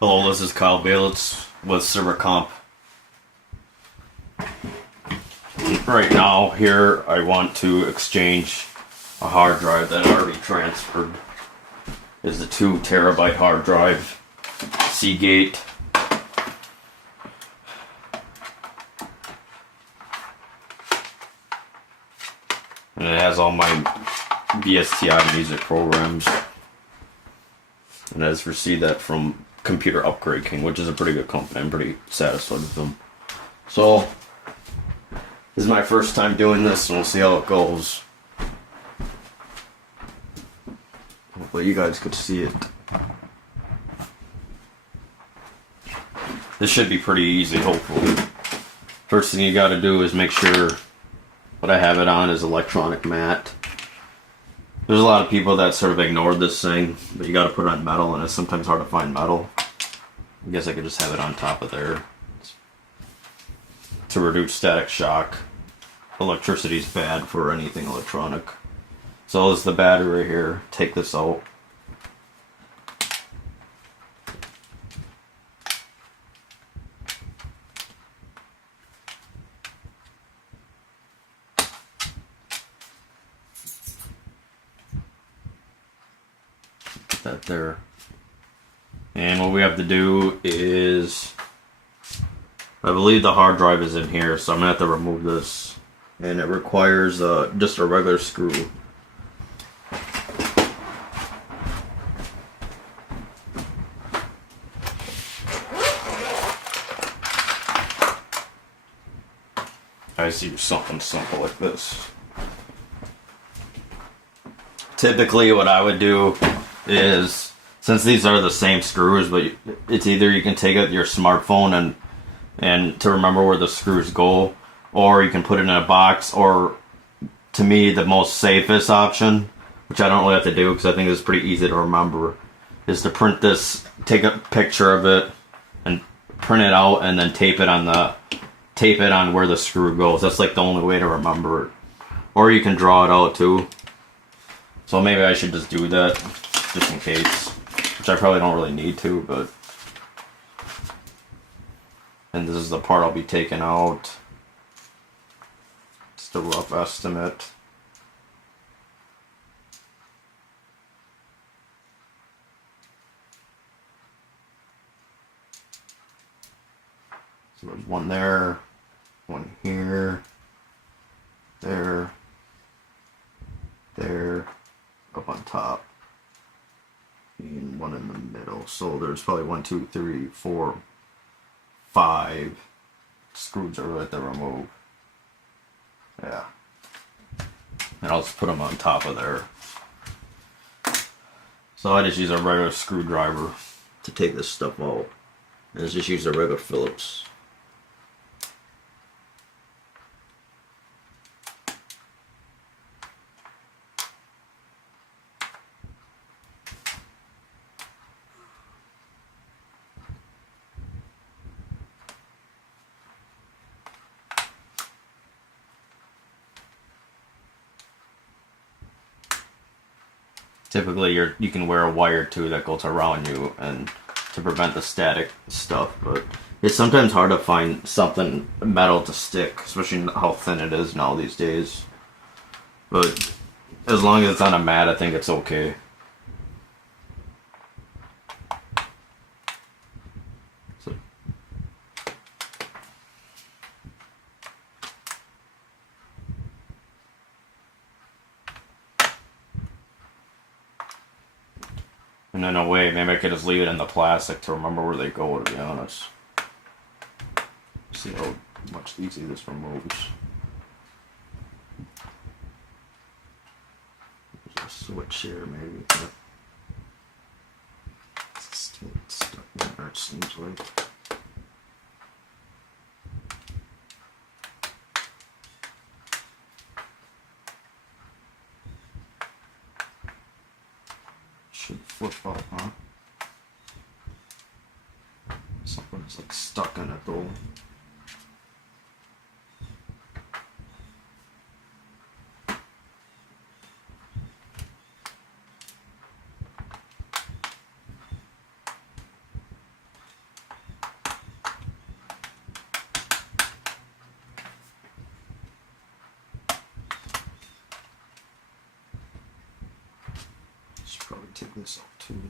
Hello, this is Kyle Baylitz with ServiComp. Right now, here I want to exchange a hard drive that I already transferred. It's a 2 terabyte hard drive, Seagate. And it has all my VSTI music programs. And I just received that from Computer Upgrade King, which is a pretty good company. I'm pretty satisfied with them. So, this is my first time doing this, and we'll see how it goes. Hopefully you guys could see it. This should be pretty easy, hopefully. First thing you gotta do is make sure what I have it on is electronic matte. There's a lot of people that sort of ignored this thing, but you gotta put it on metal, and it's sometimes hard to find metal. I guess I could just have it on top of there to reduce static shock. Electricity is bad for anything electronic. So this is the battery right here. Take this out. Put that there. And what we have to do is, I believe the hard drive is in here, so I'm going to have to remove this. And it requires just a regular screw. I see something simple like this. Typically what I would do is, since these are the same screws, but it's either you can take out your smartphone and to remember where the screws go, or you can put it in a box, or to me the most safest option, which I don't really have to do because I think it's pretty easy to remember, is to print this, take a picture of it and print it out and then tape it on where the screw goes. That's like the only way to remember it. Or you can draw it out too. So maybe I should just do that just in case. Which I probably don't really need to, but... And this is the part I'll be taking out. Just a rough estimate. So there's one there, one here, there, up on top. And one in the middle. So there's probably 1, 2, 3, 4, 5 screws are right there remove. Yeah. And I'll just put them on top of there. So I just use a regular screwdriver to take this stuff out. And just use a regular Phillips. Typically, you can wear a wire too that goes around you and to prevent the static stuff, but it's sometimes hard to find something metal to stick, especially how thin it is now these days. But as long as it's on a mat, I think it's okay. And in a way, maybe I could just leave it in the plastic to remember where they go, to be honest. See how much easy this removes. There's a switch here, maybe. It's still stuck in there, it seems like. Should flip up, huh? Something's like stuck in it though. this out too.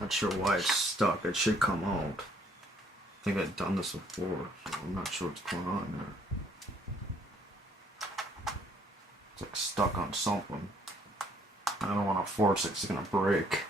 Not sure why it's stuck. It should come out. I think I've done this before, so I'm not sure what's going on there. It's like stuck on something. I don't want to force it, it's gonna break.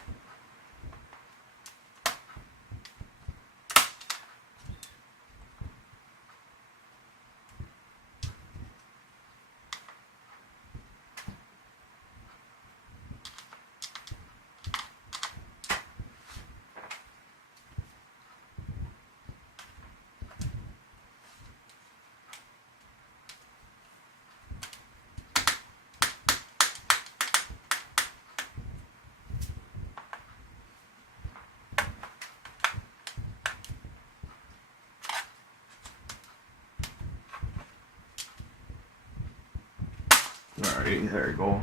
Alrighty, there you go.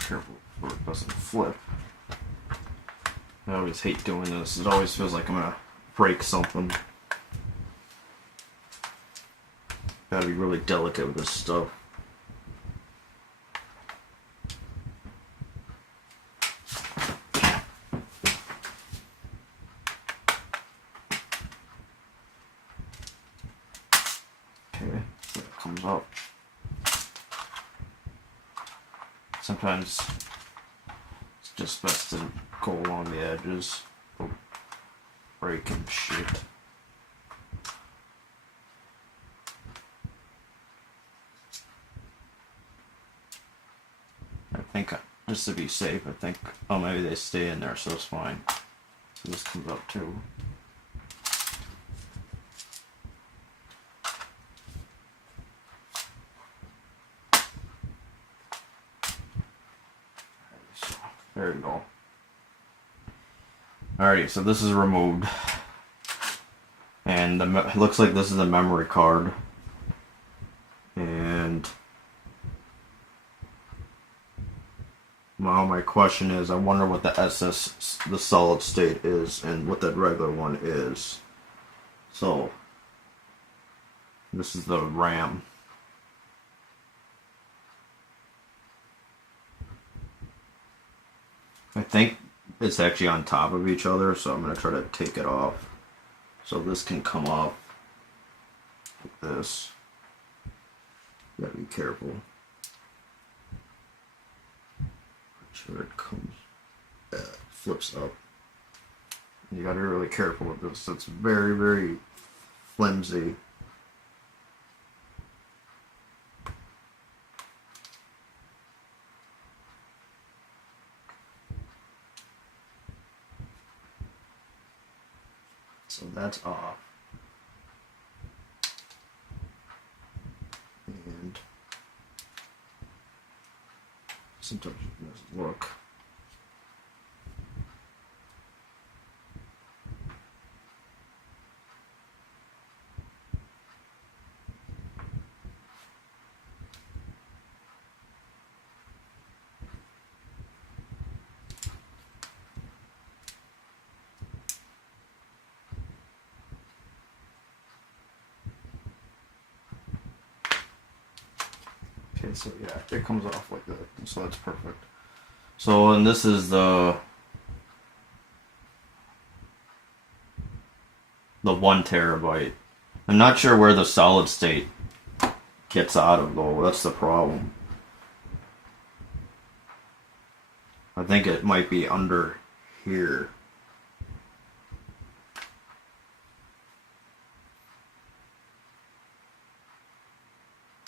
Careful so it doesn't flip. I always hate doing this. It always feels like I'm gonna break something. Gotta be really delicate with this stuff. Okay, so it comes up. Sometimes it's just best to go along the edges, break and shit. I think, just to be safe, I think, oh, maybe they stay in there, so it's fine. So this comes up too. There you go. Alrighty, so this is removed. And it looks like this is a memory card. And well, my question is, I wonder what the the solid state is and what that regular one is. So, this is the RAM. I think it's actually on top of each other, so I'm going to try to take it off. So this can come off like this. You gotta be careful. Make sure it comes, flips up. You gotta be really careful with this. It's very, very flimsy. So that's off. And sometimes it doesn't work. Okay, so yeah, it comes off like that, so that's perfect. So, and this is the 1 terabyte. I'm not sure where the solid state gets out of though, that's the problem. I think it might be under here.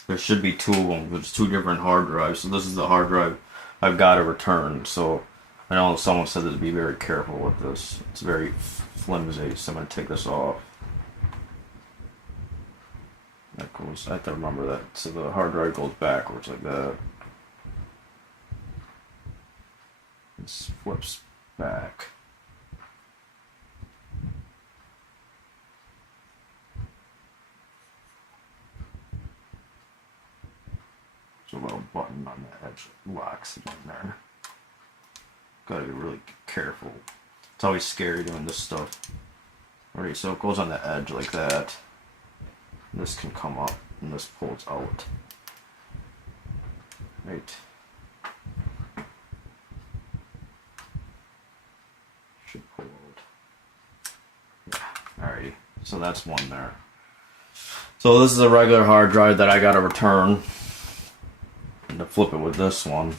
There should be two of them. There's two different hard drives. So this is the hard drive I've got to return. So I know someone said to be very careful with this. It's very flimsy, so I'm going to take this off. That goes, I have to remember that. So the hard drive goes backwards like that. This flips back. There's a little button on the edge that locks it in there. Gotta be really careful. It's always scary doing this stuff. Alright, so it goes on the edge like that. And this can come up and this pulls out. Right. Should pull out. Yeah. Alrighty. So that's one there. So this is a regular hard drive that I gotta return. And to flip it with this one.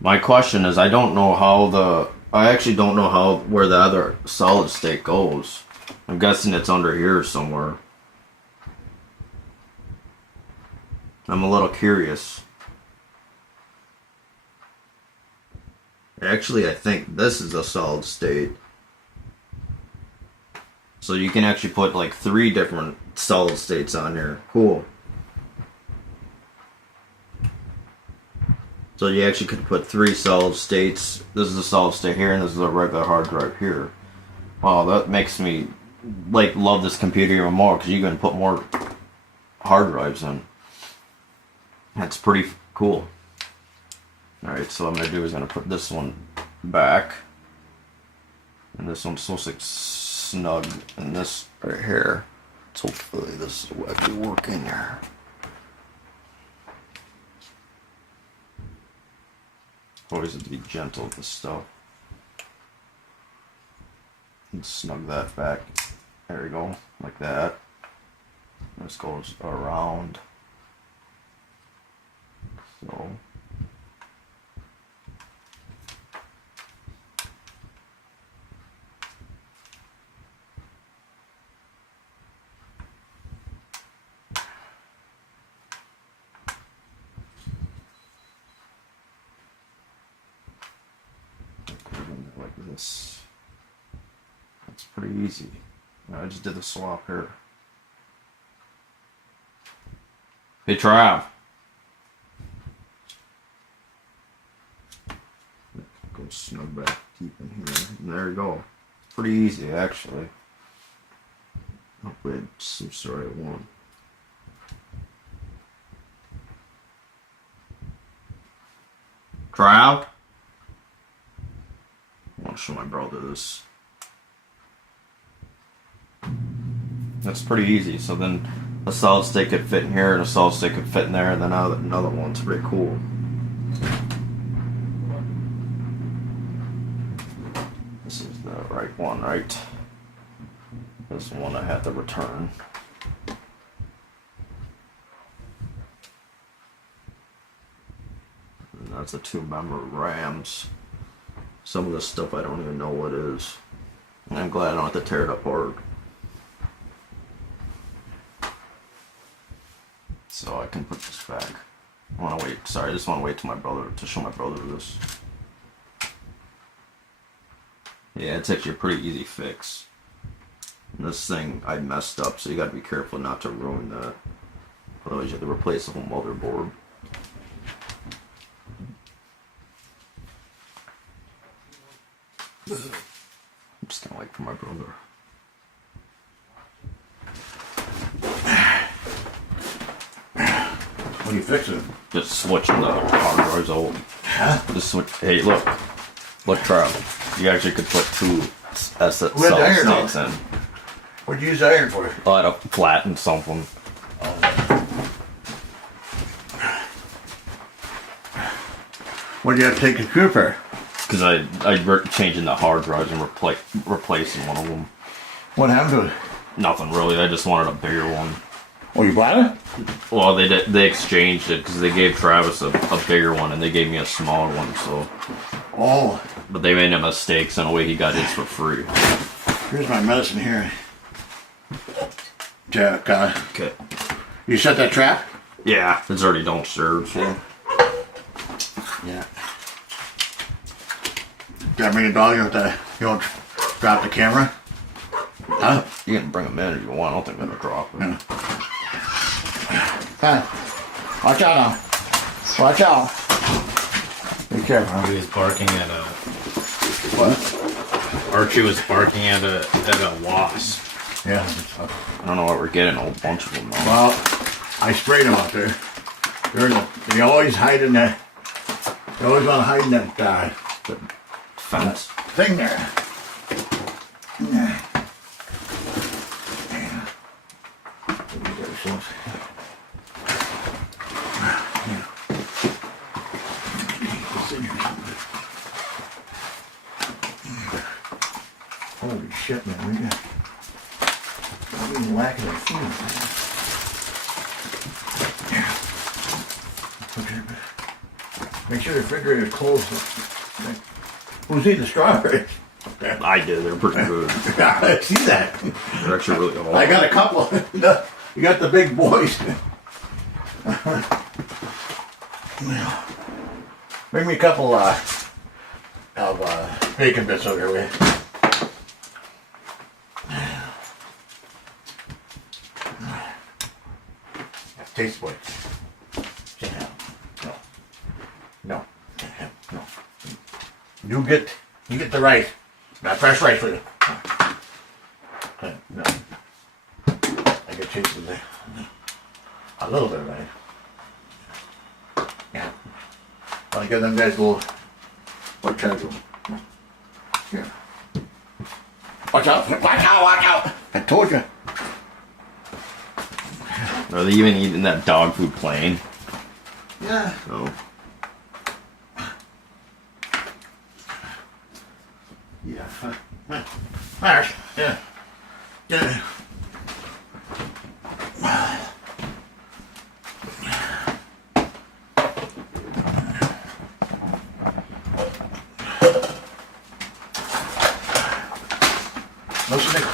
My question is, I actually don't know where the other solid state goes. I'm guessing it's under here somewhere. I'm a little curious. Actually, I think this is a solid state. So you can actually put like 3 different solid states on here. Cool. So you actually could put 3 solid states. This is a solid state here, and this is a regular hard drive here. Wow, that makes me like love this computer even more because you can put more hard drives in. That's pretty cool. Alright, so what I'm going to do is going to put this one back. And this one's supposed to snug. And this right here. So hopefully this will actually work in here. Always have to be gentle with this stuff. And snug that back. There we go. Like that. This goes around. So. Like this. That's pretty easy. I just did the swap here. Hey Trav. Go snug back deep in here. And there you go. It's pretty easy actually. Hopefully it's some sort of one. Trav? I want to show my brother this. That's pretty easy. So then a solid state could fit in here, and a solid state could fit in there, and then another one's pretty cool. This is the right one, right? This is the one I had to return. And that's the 2-member RAMs. Some of this stuff I don't even know what it is. And I'm glad I don't have to tear it apart. So I can put this back. I want to wait. Sorry, I just want to wait till my brother to show my brother this. Yeah, it's actually a pretty easy fix. And this thing I messed up, so you got to be careful not to ruin that. Otherwise, you have to replace the whole motherboard. I'm just gonna wait for my brother. What are you fixing? Just switching the hard drives out. Huh? Just switch. Hey, look, Trav. You actually could put 2 solid states in. What'd you use iron for? I had to flatten something. What'd you have to take the screw for? Because I changing the hard drives and replacing one of them. What happened to it? Nothing really. I just wanted a bigger one. Oh, you bought it? Well, they exchanged it because they gave Travis a bigger one and they gave me a smaller one. So, Oh, but they made a mistake, so in a way he got his for free. here's my medicine here. Jack, Okay. you set that trap? Yeah, it's already downstairs. So. Yeah. Gotta bring a dog out there. You don't drop the camera? Huh? You can bring him in if you want. I don't think I'm gonna drop it. Yeah. Huh? Watch out now. Watch out. Be careful. He was barking at a. What? Archie was barking at a wasp. Yeah. I don't know what we're getting. A whole bunch of them now. Well, I sprayed them out there. They always hide in that. They always want to hide in that Fence. thing there. Yeah. Holy shit, man. We're lacking of food. Make sure the refrigerator is closed. Who's eating the strawberries? I did. They're pretty good. I see that. They're actually really hard. I got a couple. You got the big boys. Bring me a couple of bacon bits over here, will you? Taste boy. No. No. You get the rice. Not fresh rice for you. No. I get taste of a little bit of rice. Yeah. Want to give them guys a little. What try to? Yeah. Watch out! Watch out! Watch out! I told you. Are they even eating that dog food plain? Yeah. No. Yeah. Marsh. Yeah. Yeah. No snake.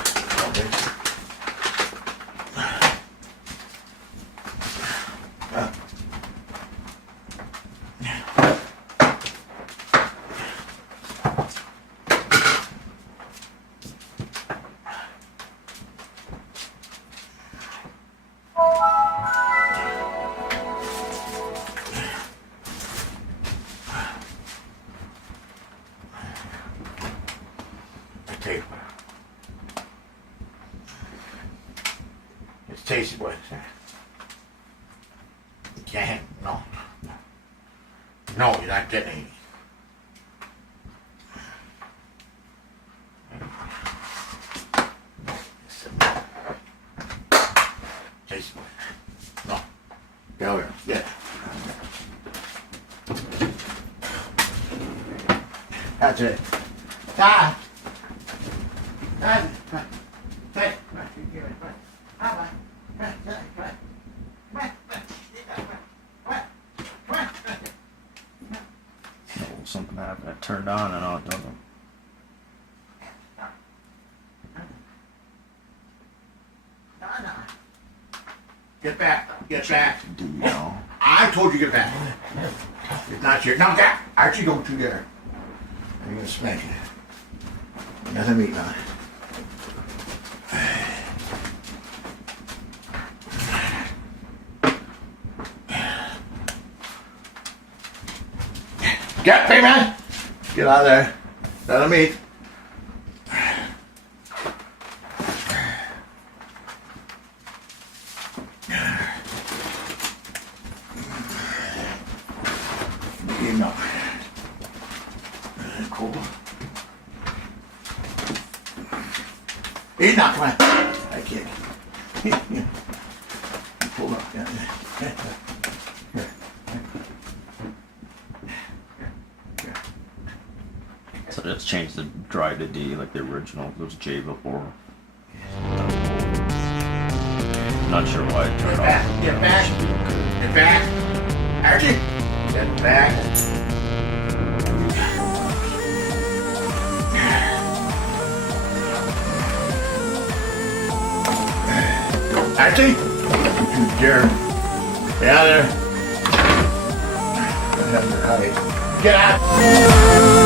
Okay. It's tasty, boy. You can't. No. No, you're not getting any. Tasty, boy. No. Get over here. Get it. That's it. Ah! Hey, Oh, something happened. It turned on and all it doesn't. get back. Get back. Do you know? I told you get back. It's not your. No, that. Archie, don't you dare. I'm gonna smack you. Nothing to eat now. Get me, man! Get out of there. Let him eat. Eat him up. Cool. Eat now, come on. I can't. Pull up. Yeah. So just change the dry to D like the original. It was J before. Not sure why it turned off. Back. Get back. Get back. Archie. Get back. Archie. You dare. Get out of there. Get out.